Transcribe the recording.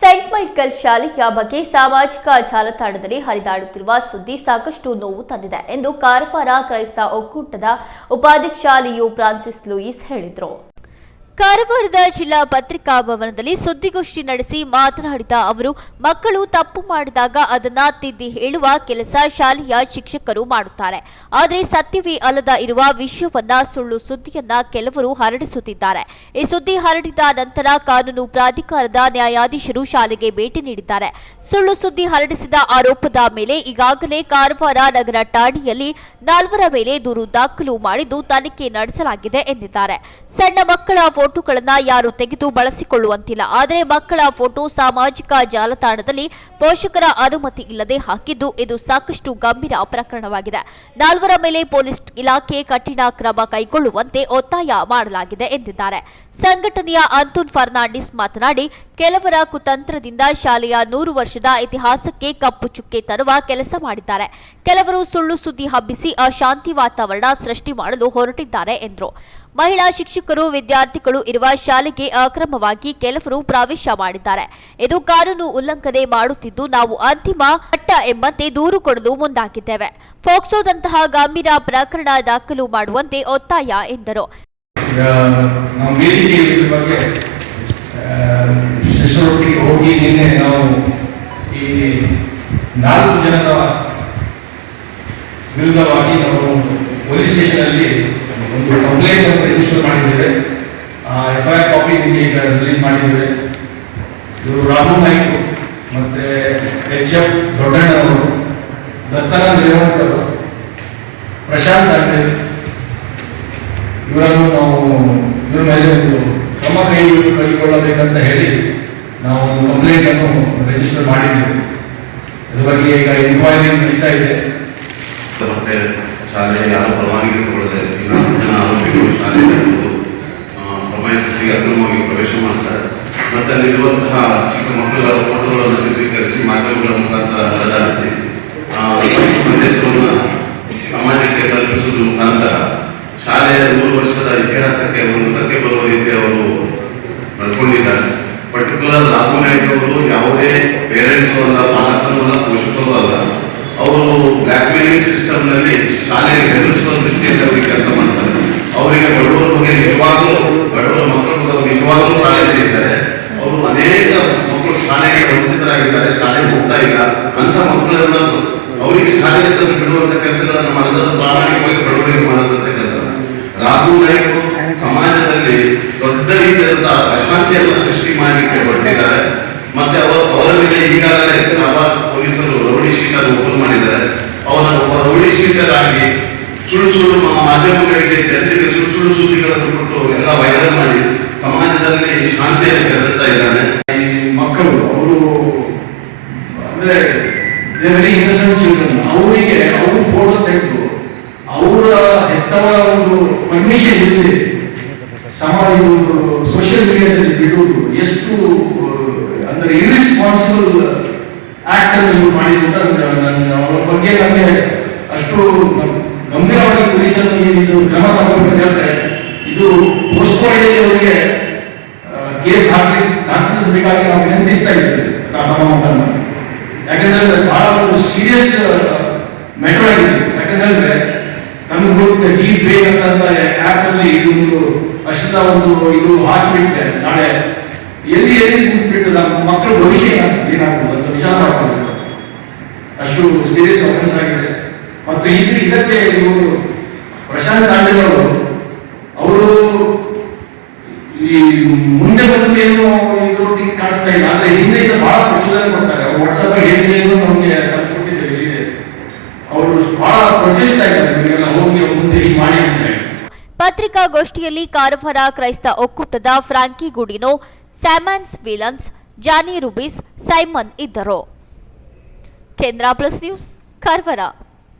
Saint Michael ಶಾಲೆಯ ಬಗ್ಗೆ ಸಾಮಾಜಿಕ ಜಾಲತಾಣದಲ್ಲಿ ಹರಿದಾಡುತ್ತಿರುವ ಸುದ್ದಿ ಸಾಕಷ್ಟು ನೋವು ತಂದಿದೆ ಎಂದು ಕಾರವಾರ ಕ್ರೈಸ್ತ ಒಕ್ಕೂಟದ ಉಪಾಧ್ಯಕ್ಷ ಲಿಯೋ ಫ್ರಾನ್ಸಿಸ್ ಲೂಯಿಸ್ ಹೇಳಿದರು. ಕಾರವಾರದ ಜಿಲ್ಲಾ ಪತ್ರಿಕಾ ಭವನದಲ್ಲಿ ಸುದ್ದಿಗೋಷ್ಠಿ ನಡೆಸಿ ಮಾತನಾಡಿದ ಅವರು, ಮಕ್ಕಳು ತಪ್ಪು ಮಾಡಿದಾಗ ಅದನ್ನ ತಿದ್ದಿ ಹೇಳುವ ಕೆಲಸ ಶಾಲೆಯ ಶಿಕ್ಷಕರು ಮಾಡುತ್ತಾರೆ. ಆದರೆ ಸತ್ಯವೇ ಅಲ್ಲದ ಇರುವ ವಿಷಯವನ್ನ ಸುಳ್ಳು ಸುದ್ದಿಯನ್ನ ಕೆಲವರು ಹರಡಿಸುತ್ತಿದ್ದಾರೆ. ಈ ಸುದ್ದಿ ಹರಡಿದ ನಂತರ ಕಾನೂನು ಪ್ರಾಧಿಕಾರದ ನ್ಯಾಯಾಧೀಶರು ಶಾಲೆಗೆ ಭೇಟಿ ನೀಡಿದ್ದಾರೆ. ಸುಳ್ಳು ಸುದ್ದಿ ಹರಡಿಸಿದ ಆರೋಪದ ಮೇಲೆ ಈಗಾಗಲೇ ಕಾರವಾರ ನಗರ ಠಾಣೆಯಲ್ಲಿ ನಾಲ್ವರ ಮೇಲೆ ದೂರು ದಾಖಲು ಮಾಡಿದ್ದು ತನಿಖೆ ನಡೆಸಲಾಗಿದೆ ಎಂದಿದ್ದಾರೆ. ಸಣ್ಣ ಮಕ್ಕಳ ಫೋಟೋಗಳನ್ನ ಯಾರು ತೆಗೆದು ಬಳಸಿಕೊಳ್ಳುವಂತಿಲ್ಲ. ಆದರೆ ಮಕ್ಕಳ ಫೋಟೋ ಸಾಮಾಜಿಕ ಜಾಲತಾಣದಲ್ಲಿ ಪೋಷಕರ ಅನುಮತಿ ಇಲ್ಲದೆ ಹಾಕಿದ್ದು ಇದು ಸಾಕಷ್ಟು ಗಂಭೀರ ಪ್ರಕರಣವಾಗಿದೆ. ನಾಲ್ವರ ಮೇಲೆ ಪೊಲೀಸ್ ಇಲಾಖೆ ಕಠಿಣ ಕ್ರಮ ಕೈಗೊಳ್ಳುವಂತೆ ಒತ್ತಾಯ ಮಾಡಲಾಗಿದೆ ಎಂದಿದ್ದಾರೆ. ಸಂಘಟನೆಯ ಅಂತುನ್ ಫರ್ನಾಂಡಿಸ್ ಮಾತನಾಡಿ, ಕೆಲವರ ಕುತಂತ್ರದಿಂದ ಶಾಲೆಯ ನೂರು ವರ್ಷದ ಇತಿಹಾಸಕ್ಕೆ ಕಪ್ಪು ಚುಕ್ಕೆ ತರುವ ಕೆಲಸ ಮಾಡಿದ್ದಾರೆ. ಕೆಲವರು ಸುಳ್ಳು ಸುದ್ದಿ ಹಬ್ಬಿಸಿ ಅಶಾಂತಿ ವಾತಾವರಣ ಸೃಷ್ಟಿ ಮಾಡಲು ಹೊರಟಿದ್ದಾರೆ ಎಂದರು. ಮಹಿಳಾ ಶಿಕ್ಷಕರು, ವಿದ್ಯಾರ್ಥಿಗಳು ಇರುವ ಶಾಲೆಗೆ ಅಕ್ರಮವಾಗಿ ಕೆಲವರು ಪ್ರವೇಶ ಮಾಡಿದ್ದಾರೆ. ಇದು ಕಾನೂನು ಉಲ್ಲಂಘನೆ ಮಾಡುತ್ತಿದ್ದು, ನಾವು ಅಂತಿಮ ಮಟ್ಟ ಎಂಬಂತೆ ದೂರು ಕೊಡಲು ಮುಂದಾಗಿದ್ದೇವೆ. ಫೋಕ್ಸೋದಂತಹ ಗಂಭೀರ ಪ್ರಕರಣ ದಾಖಲು ಮಾಡುವಂತೆ ಒತ್ತಾಯ ಎಂದರು. ನಾಲ್ಕು ಜನರ ವಿರುದ್ಧವಾಗಿ ನಾವು ಪೊಲೀಸ್ ಸ್ಟೇಷನಲ್ಲಿ ಒಂದು ಕಂಪ್ಲೇಂಟ್ ಅನ್ನು ರಿಜಿಸ್ಟರ್ ಮಾಡಿದ್ದೇವೆ ಎಫ್ ಐ ಆರ್ ಕಾಪಿ ನಿಮಗೆ ಈಗ ಮಾಡಿದ್ದೇವೆ ಇವರು ರಾಮು ನಾಯ್ಕ ಮತ್ತೆ ಎಚ್ ಎಫ್ ದೊಡ್ಡಣ್ಣನವರು, ದತ್ತನ ರೇವಂತರು ಪ್ರಶಾಂತ್ ಅಂಡೆ ಇವರನ್ನು ನಾವು ಇವರ ಮೇಲೆ ಒಂದು ಕ್ರಮ ಕೈ ಕೈಗೊಳ್ಳಬೇಕಂತ ಹೇಳಿ ನಾವು ಒಂದು ಕಂಪ್ಲೇಂಟ್ ಅನ್ನು ರಿಜಿಸ್ಟರ್ ಮಾಡಿದ್ದೇವೆ. ಅದ್ರ ಬಗ್ಗೆ ಈಗ ಎನ್ಕ್ವೈರಿ ನಡೀತಾ ಇದೆ. ಶಾಲೆಯ ಯಾರು ಪರವಾನಗಿ ಜನ ಆರೋಪಿಗಳು ಶಾಲೆಗೆ una laguna. ಈಗಾಗಲೇ ನಮ್ಮ ಪೊಲೀಸರು ರೌಡಿ ಶೀಟ್ ಓಪನ್ ಮಾಡಿದ್ದಾರೆ. ಅವನ ಒಬ್ಬ ರೌಡಿ ಶೀಟರ್ ಆಗಿ ಸುಳ್ಳು ಸುಳ್ಳು ಮಾಧ್ಯಮಗಳಿಗೆ ಜನರಿಗೆ ಸುಳ್ಳು ಸುಳ್ಳು ಸುದ್ದಿಗಳನ್ನು ಕೊಟ್ಟು ಎಲ್ಲ ವೈರಲ್ ಮಾಡಿ ಸಮಾಜದಲ್ಲಿ ಶಾಂತಿಯನ್ನು ಕೆರಳ್ತಾ ಇದ್ದಾನೆ. ಈ ಮಕ್ಕಳು, ಅವರು ಅಂದ್ರೆ ವೆರಿ ಇನ್ನಸೆಂಟ್ ಚಿಲ್ಡ್ರನ್ ಅವರಿಗೆ ಅವರು ಫೋಟೋ ತೆಗೆದು ಅವರ ಹೆತ್ತವರ ಒಂದು ಪರ್ಮಿಷನ್ ಇಲ್ಲದೆ ಸಮಾಜ ಸೋಷಿಯಲ್ ಮೀಡಿಯಾದಲ್ಲಿ ಬಿಡುವುದು ಎಷ್ಟು ಆ, ಅಂದ್ರೆ ಇರಿಸ್ಪಾನ್ಸಿಬಲ್ ಆಕ್ಟ್ ಅನ್ನು ಇವ್ರು ಮಾಡಿದ್ರು ಅಂತ ನನ್ಗೆ- ನನ್ಗೆ ಅವರ ಬಗ್ಗೆ ನಮಗೆ ಅಷ್ಟು ಗಂಭೀರವಾಗಿ ಪೊಲೀಸರು ಇದು ಕ್ರಮ ತಗೋಬೇಕಂತ ಹೇಳಿದ್ರೆ ಇದು ಪೋಸ್ಟ್ ಅವರಿಗೆ ಕೇಸ್ ಹಾಕಿ ದಾಖಲಿಸಬೇಕಾಗಿ ನಾವು ವಿನಂತಿಸ್ತಾ ಇದ್ದೇವೆ. ತಮ್ಮ ಮಕ್ಕಳನ್ನ ಯಾಕಂದ್ರೆ ಬಹಳ ಒಂದು ಸೀರಿಯಸ್ ಮ್ಯಾಟರ್ ಆಗಿದೆ. ಯಾಕಂದ್ರೆ ನಮ್ಗೆ ಗೊತ್ತೆ ಡಿ ಫೇಕ್ ಅಂತ ಆಪ್ ಅಲ್ಲಿ ಇದೊಂದು ಅಷ್ಟದ ಒಂದು ಇದು ಹಾಕಿಬಿಟ್ಟೆ ನಾಳೆ ಎಲ್ಲಿ ಎಲ್ಲಿ ಬಿಟ್ಟು ನಮ್ಮ ಮಕ್ಕಳ ಭವಿಷ್ಯ ಏನಾಗ್ತದೆ ಅಂತ ವಿಚಾರ ಮಾಡ್ತಾರೆ ಅಷ್ಟು ಸೀರಿಯಸ್ ಅಫೆನ್ಸ್ ಆಗಿದೆ. ಮತ್ತು ಇದು ಇದಕ್ಕೆ ಇವರು ಪ್ರಶಾಂತ್ ತಾಂಡೇಲ್ ಅವರು ಅವರು ಈ ಮುಂದೆ ಬಂದು ಏನು ಇದರೊಟ್ಟಿಗೆ ಕಾಣಿಸ್ತಾ ಇಲ್ಲ. ಆದ್ರೆ ಹಿಂದೆಯಿಂದ ಬಹಳ ಪ್ರಚೋದನೆ ಕೊಡ್ತಾರೆ. ವಾಟ್ಸಪ್ ಏನು ನಮಗೆ ಕಲ್ತ್ಕೊಟ್ಟಿದ್ದೇವೆ ಇದೆ ಅವರು ಬಹಳ ಪ್ರೊಟೆಸ್ಟ್ ಆಗಿದ್ದಾರೆ ನಿಮಗೆಲ್ಲ ಹೋಗಿ ಮುಂದೆ ಹೀಗೆ ಮಾಡಿ ಅಂತ ಹೇಳಿ. ಪತ್ರಿಕಾಗೋಷ್ಠಿಯಲ್ಲಿ ಕಾರವಾರ ಕ್ರೈಸ್ತ ಒಕ್ಕೂಟದ ಫ್ರಾಂಕಿ ಗುಡಿನೋ, ಸ್ಯಾಮನ್ಸ್ ವಿಲನ್ಸ್, ಜಾನಿ ರುಬಿಸ್, ಸೈಮನ್ ಇದ್ದರು. ಕೇಂದ್ರ ಪ್ಲಸ್ ನ್ಯೂಸ್, ಕಾರವಾರ.